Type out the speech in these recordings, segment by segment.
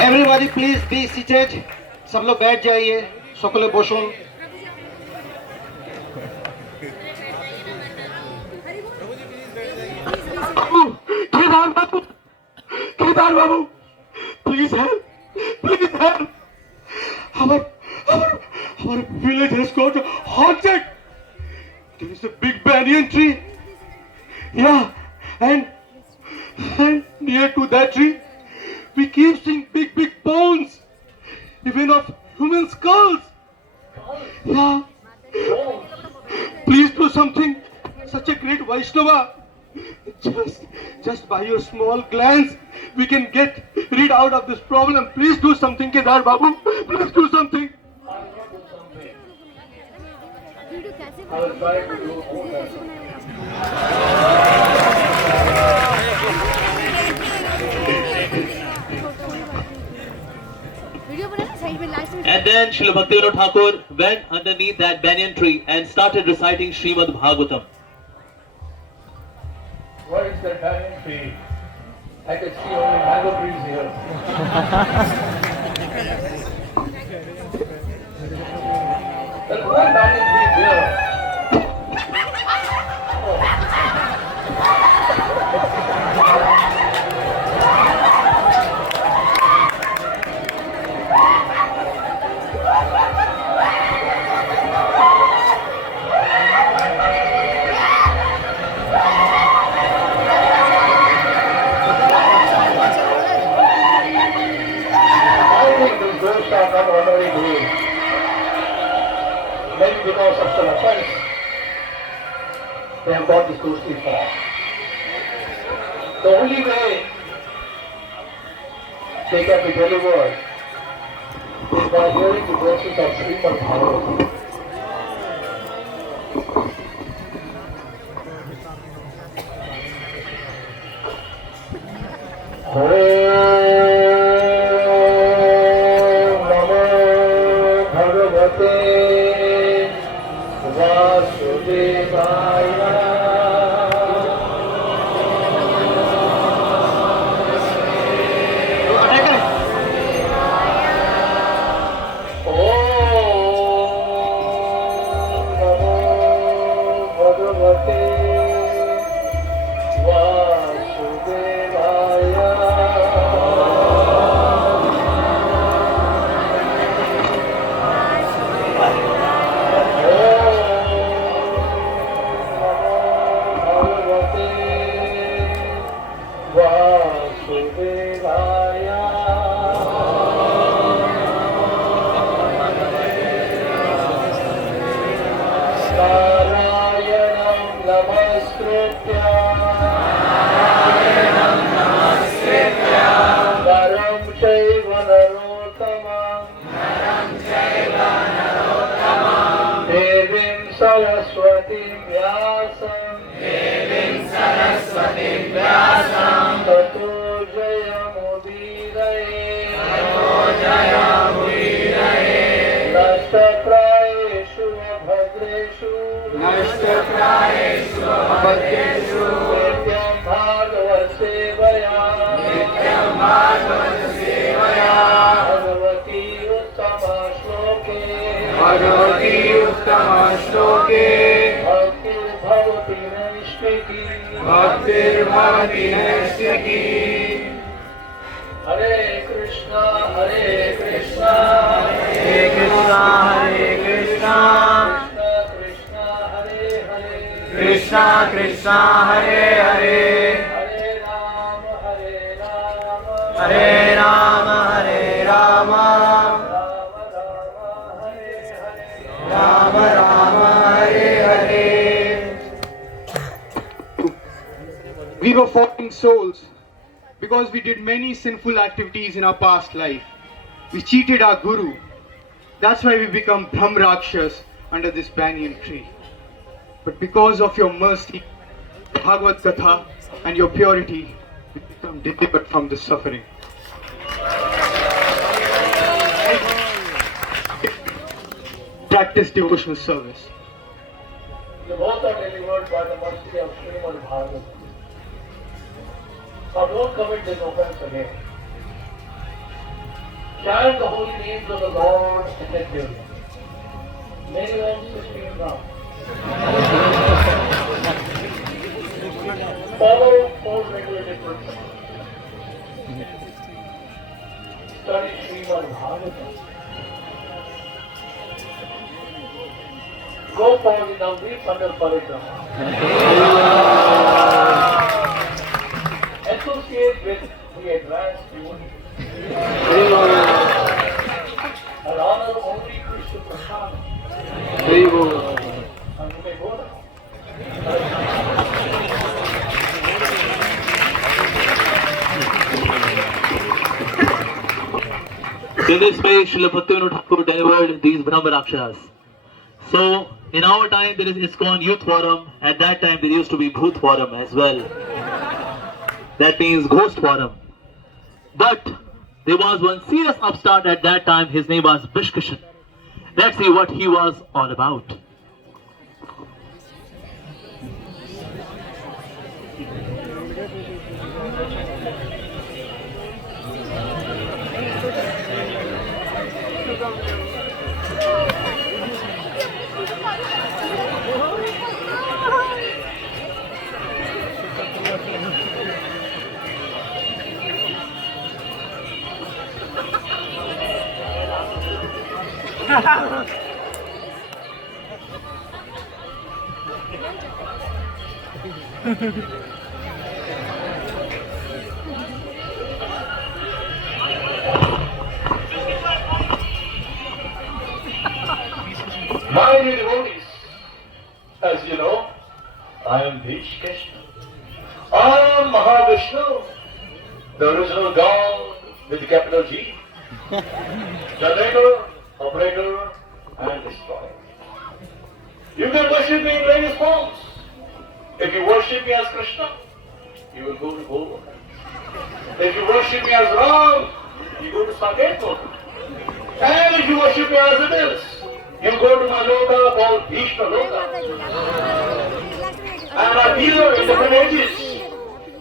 Everybody please be seated. सब लोग बैठ जाइए. সকলে বসুন. Kedar Babu, Kedar Babu, please help, please help. Our village has got haunted. There is a big banyan tree. Yeah, and near to that tree, we keep seeing big bones, even of human skulls. Yeah, please do something. Such a great Vaishnava. Just by your small glance, we can get rid out of this problem. Please do something, Kedar Babu. Please do something. I will try to do And then Srila Bhaktivinoda Thakur went underneath that banyan tree and started reciting Srimad Bhagavatam. Where is that banyan tree? I can see only mango trees here. There's one banyan tree there. Are not honoring him. Maybe because of some offense, they have got this ghostly form. The only way they can be delivered is by hearing the verses of Srimad Bhagavatam. Hare Krishna, Hare Krishna, Hare Krishna, Hare Krishna, Krishna Krishna, Hare Hare, Krishna Krishna, Hare Hare, Hare Rama, Hare Rama, Hare Rama, Hare Rama, Rama Rama, Hare Hare. We were fallen souls because we did many sinful activities in our past life. We cheated our guru. That's why we become Brahm Rakshas under this banyan tree. But because of your mercy, Bhagavad Katha, and your purity, we become delivered from this suffering. Practice devotional service. You both are delivered by the mercy of Srimad Bhagavatam. Now don't commit this offense again. Chant the holy names of the Lord attentively. Many ones 16 rounds. Follow 4 regulated principles. Study Srimad Bhagavatam. Go for the Navdeep under Parikrama. Associate with the advanced devotee. And honor only Krishna Prasad. And you may go now. In this way, Srila Bhaktivinoda Thakur delivered these Brahma Rakshas. So, in our time there is ISKCON Youth Forum. At that time there used to be Bhoot Forum as well. That means Ghost Forum. But there was one serious upstart at that time. His name was Bishkishan. Let's see what he was all about. My dear devotees, as you know, I am Bhishkishna. I am Mahavishnu, the original God with the capital G, generator, operator, and destroyer. You can worship me in various forms. If you worship me as Krishna, you will go to Goloka. If you worship me as Ram, you go to Saket Loka. And if you worship me as it is, you go to my Loka called Bhishma Loka. And I appear in different ages.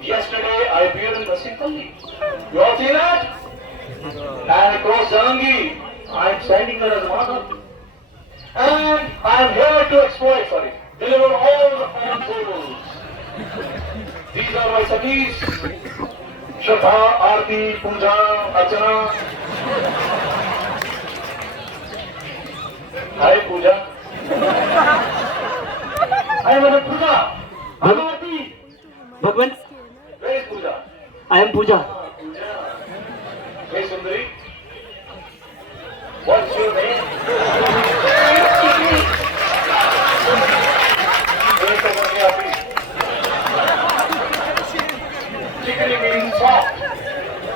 Yesterday I appeared in Vasipalli. You all see that? And across Jangi, I am standing there as Madhav. And I am here to exploit, deliver all the fallen souls. These are my satis, Shraddha, Aarti, Puja, Archana. Hi, Puja. I am Madam Puja. I'm Aarti. Bhagwan, Where is Puja? I am Puja. Puja. Hey, Sundari. What's your name? Chickeny means soft.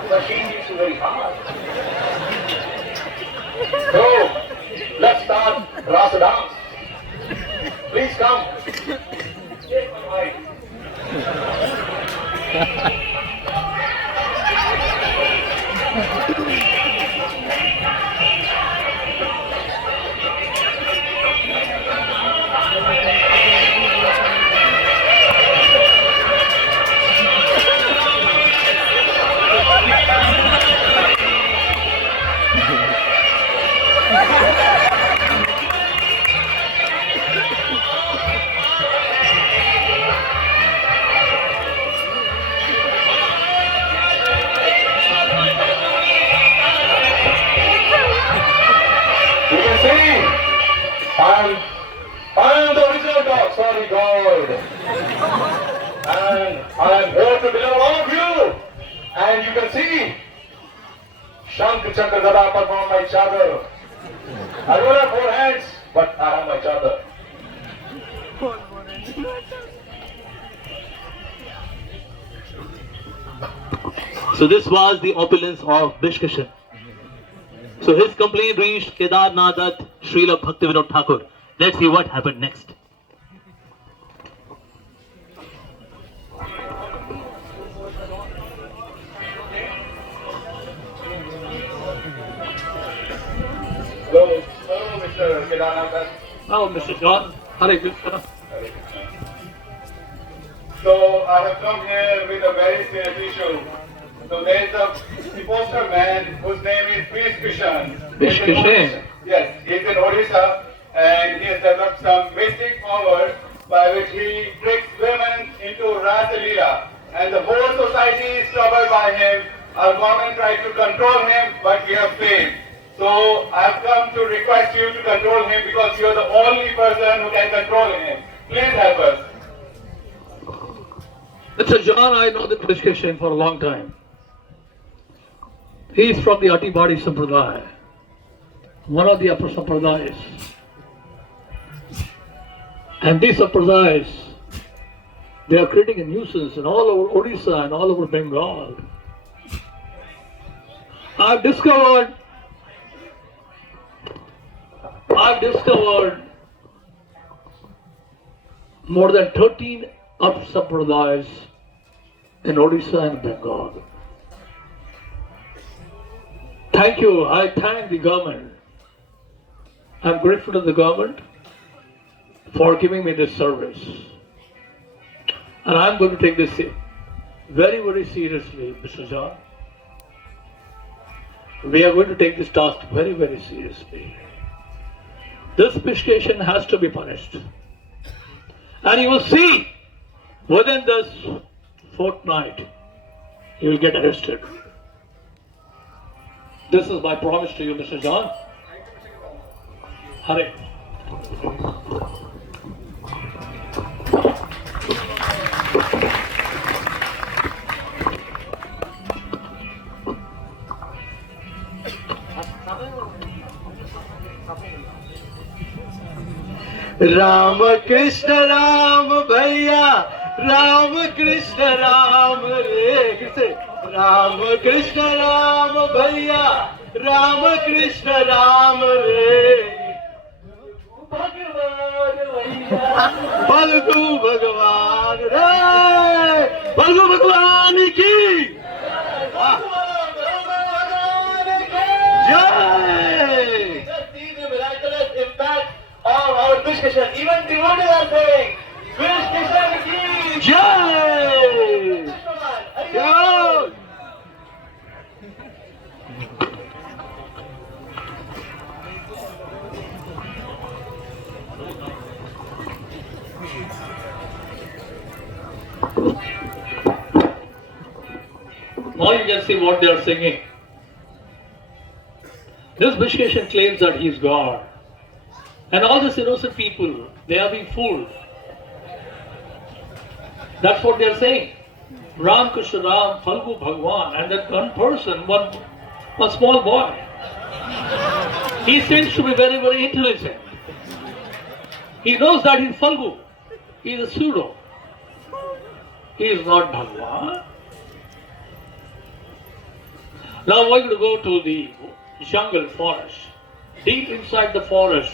Machine is very hard. So, let's start Rasa dance. Please come. Take my wife. You can see, I am the original God, sorry God. And I am here to deliver all of you. And you can see, Shankh Chakra Gada Padma on my chadar. I don't have 4 hands, but I have my chadar. So this was the opulence of Bishkishan. So his complaint reached Kedarnath Srila Bhaktivinoda Thakur. Let's see what happened next. Hello, Mr. Kedarnath. Oh, Mr. John, Hare Krishna. So I have come here with a very serious issue. So there is a poster man whose name is Pish Kishan. Pish Kishan? Yes, he is in Odisha and he has developed some mystic powers by which he tricks women into Rasa Leela. And the whole society is troubled by him. Our government tried to control him, but we have failed. So I have come to request you to control him because you are the only person who can control him. Please help us. Mr. John, I know the Pish Kishan for a long time. He is from the Atibadi Sampradaya, one of the upper Sampradayas. And these Sampradayas, they are creating a nuisance in all over Odisha and all over Bengal. I've discovered more than 13 up Sampradayas in Odisha and Bengal. Thank you. I thank the government. I'm grateful to the government for giving me this service. And I'm going to take this very, very seriously, Mr. John. We are going to take this task very, very seriously. This Pish Kishan has to be punished. And you will see, within this fortnight, you will get arrested. This is my promise to you, Mr. John. Hare. Ram Krishna Ram भैया राम कृष्ण राम रे कृष्ण राम कृष्ण राम भैया राम कृष्ण राम रे फल्गु भगवान रे फल्गु भगवान की जय See the miraculous impact of our Pish Kishan. Even devotees are saying, Pish Kishan ki जय जय Now you can see what they are singing. This Pish Kishan claims that he is God. And all these innocent people, they are being fooled. That's what they are saying. Ram Krishna Ram, Falgu Bhagwan, and that one person, one small boy. He seems to be very, very intelligent. He knows that he's Falgu. He is a pseudo. He is not Bhagwan. Now we're going to go to the jungle forest. Deep inside the forest,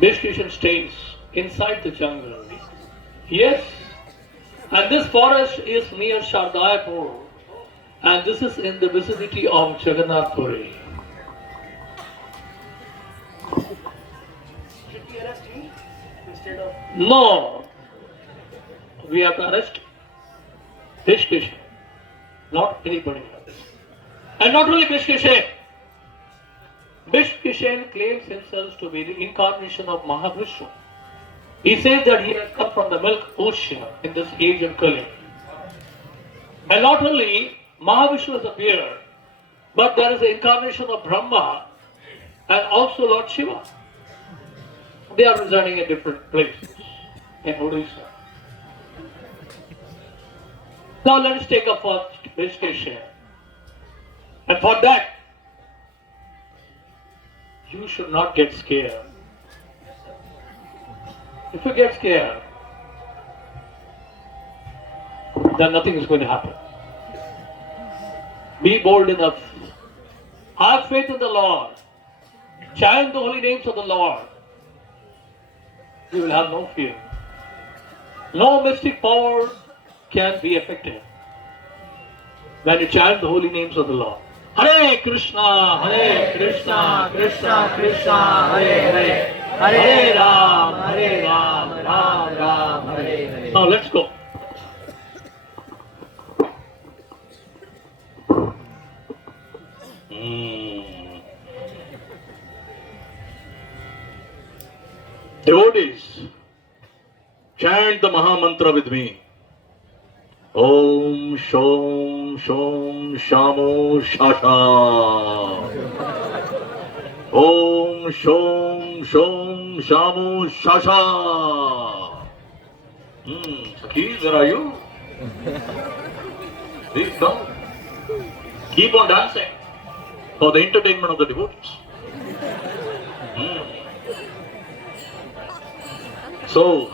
Pish Kishan stays inside the jungle. Yes. And this forest is near Shardayapur. And this is in the vicinity of Jagannath Puri. should we arrest him instead of No. We have to arrest Pish Kishan, not anybody else. And not only Pish Kishan. Pish Kishan claims himself to be the incarnation of Mahavishnu. He says that he has come from the milk ocean in this age of Kali. And not only Mahavishnu has appeared, but there is the incarnation of Brahma and also Lord Shiva. They are residing in different places in Odisha. Now let us take up first Pish Kishan. And for that, you should not get scared. If you get scared, then nothing is going to happen. Be bold enough. Have faith in the Lord. Chant the holy names of the Lord. You will have no fear. No mystic power can be effective when you chant the holy names of the Lord. Hare Krishna, Krishna Krishna, Hare Hare, Hare Ram, Hare Ram. Now let's go. Devotees, chant the Maha Mantra with me. Om Shom Shom Shamo Shasha. Om Shom Shom Shamo Shasha. Sakhi, where are you? Please come. Keep on dancing for the entertainment of the devotees. So,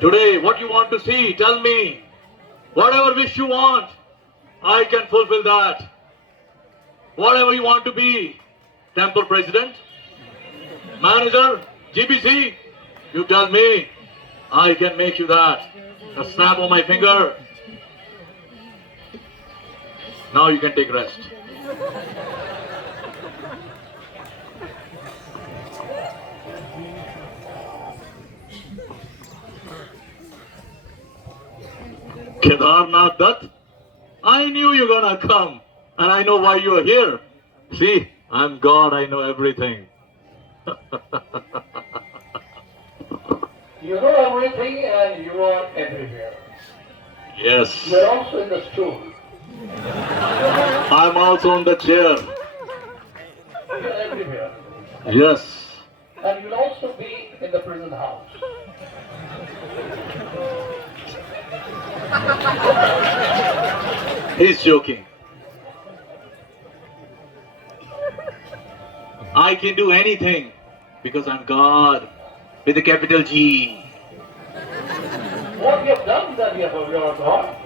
today, what you want to see, tell me. Whatever wish you want, I can fulfill that. Whatever you want to be, temple president, manager, GBC, you tell me, I can make you that. A snap of my finger. Now you can take rest. Kedarnath Dutt, I knew you were gonna come, and I know why you are here. See, I'm God, I know everything. You know everything and you are everywhere. Yes, You are also in the stool. I'm also on the chair. You are everywhere. Yes, And you'll also be in the prison house. he's joking. I can do anything because I'm God with a capital G. What you have done that you are God.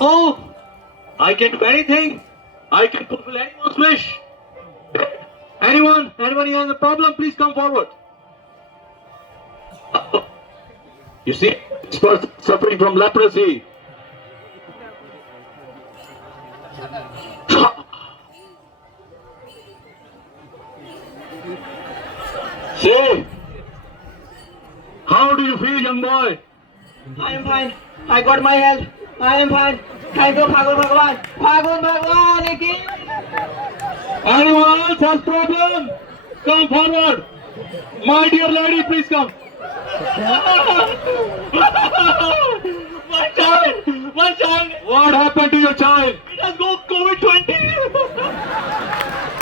Oh, I can do anything. I can fulfill anyone's wish. Anyone has a problem, please come forward. You see, this person suffering from leprosy. See, how do you feel, young boy? I am fine. I got my health. I am fine. Thank you, Bhagwan Bhagwan. Bhagwan Bhagwan ki. Anyone else has problem? Come forward. My dear lady, please come. My child. My child. What happened to your child? It has got COVID-20.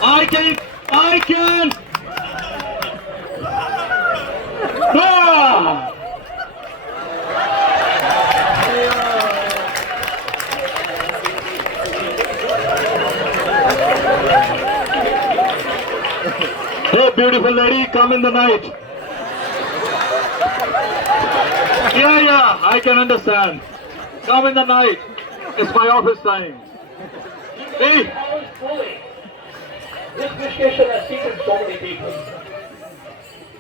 I can. Ah! Hey, beautiful lady, come in the night. Yeah, I can understand. Come in the night. It's my office time. Hey, How is fully? This Vishkeshwar has seated so many people.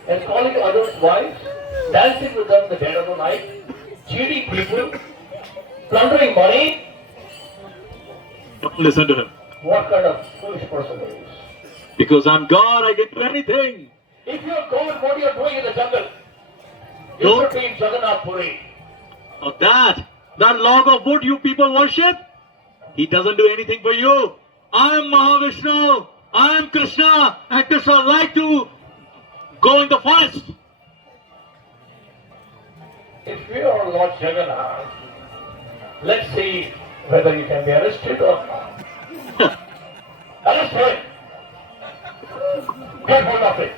And calling others wives, dancing with them in the dead of the night, cheating people, plundering money. don't listen to him. What kind of foolish person he is? Because I'm God, I can do anything. If you're God, what are you doing in the jungle? You No. should be in Jagannath Puri. Oh, that log of wood you people worship, he doesn't do anything for you. I'm Mahavishnu, I'm Krishna, and Krishna like to go in the forest. If you are Lord Jagannath, let's see whether you can be arrested or not. Arrest him. Get hold of it.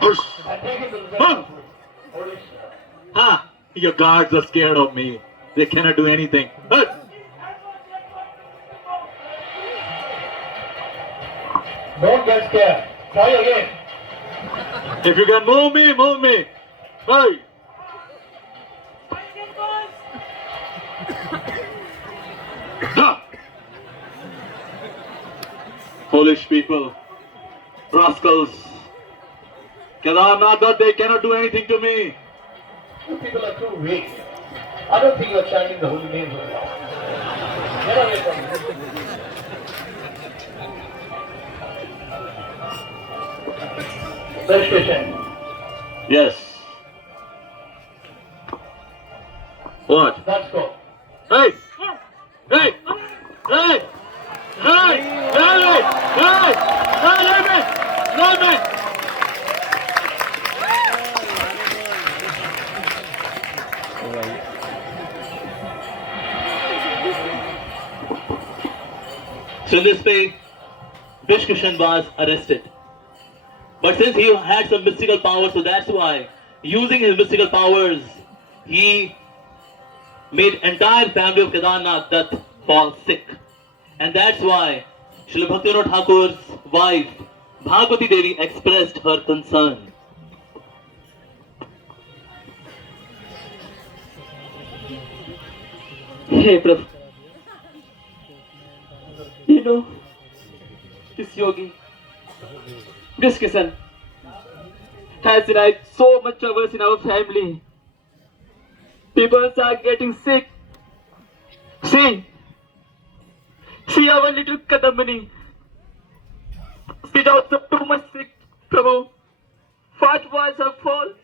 And take him to the Jagannath Puri. Police. Ha! Your guards are scared of me. They cannot do anything. Don't get scared. Try again. If you can move me, move me. Hey! Ha! Foolish people, rascals. Kedarnath, they cannot do anything to me. You people are too weak. I don't think you are chanting the holy names of God. Get away from me. Registration. Yes. What? Let's go. Hey! Hey! Hey! Hey! Hey! Hey! No, man! So in this way, Vishkishan was arrested. But since he had some mystical powers, so that's why, using his mystical powers, he made entire family of Kedarnath Dutt fall sick. And that's why Srila Bhaktivinoda Thakur's wife, Bhagavati Devi, expressed her concern. Hey, Prabhu. You know, this yogi, Vishkishan, has denied so much of us in our family. People are getting sick. See our little Kadambani. She's also too much sick, Prabhu. What was her fault?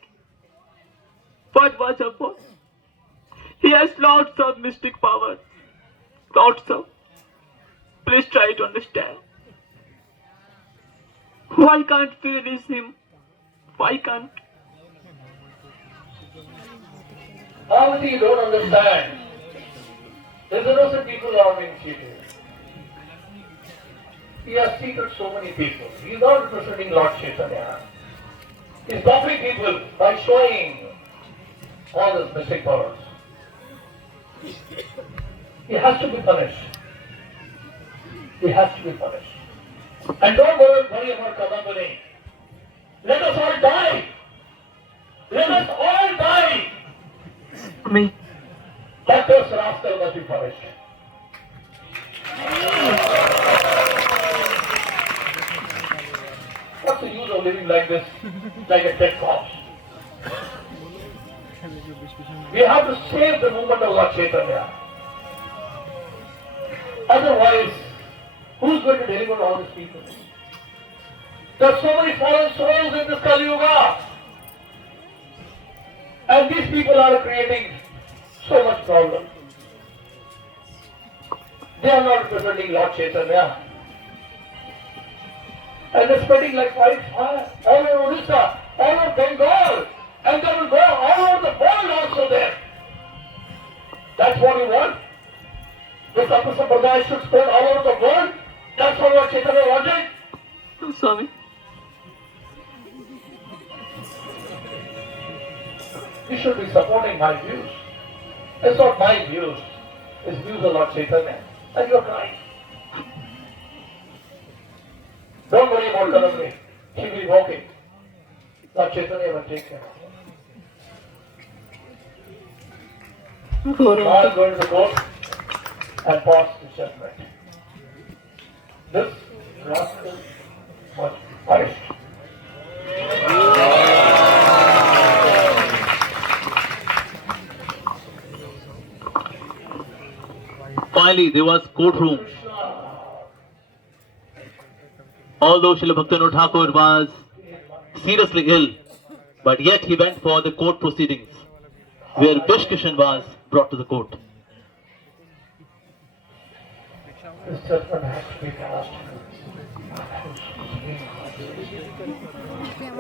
What was her fault? He has lots of mystic powers. Lots of. Please try to understand. Why can't we release him? Why can't? Obviously, you don't understand. There's innocent people who are being cheated. He has cheated so many people. He's not representing Lord Chaitanya. He's stopping people by showing all those mystic powers. He has to be punished. He has to be punished. And don't worry about Kadambani. Let us all die. Let us all die. Me. But this rascal must be punished. What's the use of living like this, like a dead corpse? We have to save the movement of Lord Chaitanya. Otherwise, who's going to deliver all these people? There are so many fallen souls in this Kali Yuga. And these people are creating so much problem. They are not representing Lord Chaitanya. And they're spreading like wildfire all over Odisha, all over Bengal, and they will go all over the world also there. That's what you want? This Appa Sampradaya should spread all over the world? That's what Lord Chaitanya wanted? No, Swami. You should be supporting my views. It's not my views. It's views of Lord Chaitanya. And you're crying. Don't worry about Kadambani. She will be walking. Lord Chaitanya will take care of her. Now I'm going to the court and pass the judgment. This rascal must be punished. Finally, there was courtroom. Although Srila Bhaktivinoda Thakur was seriously ill, but yet he went for the court proceedings, where Vishkishan was brought to the court. This judgment has to be passed.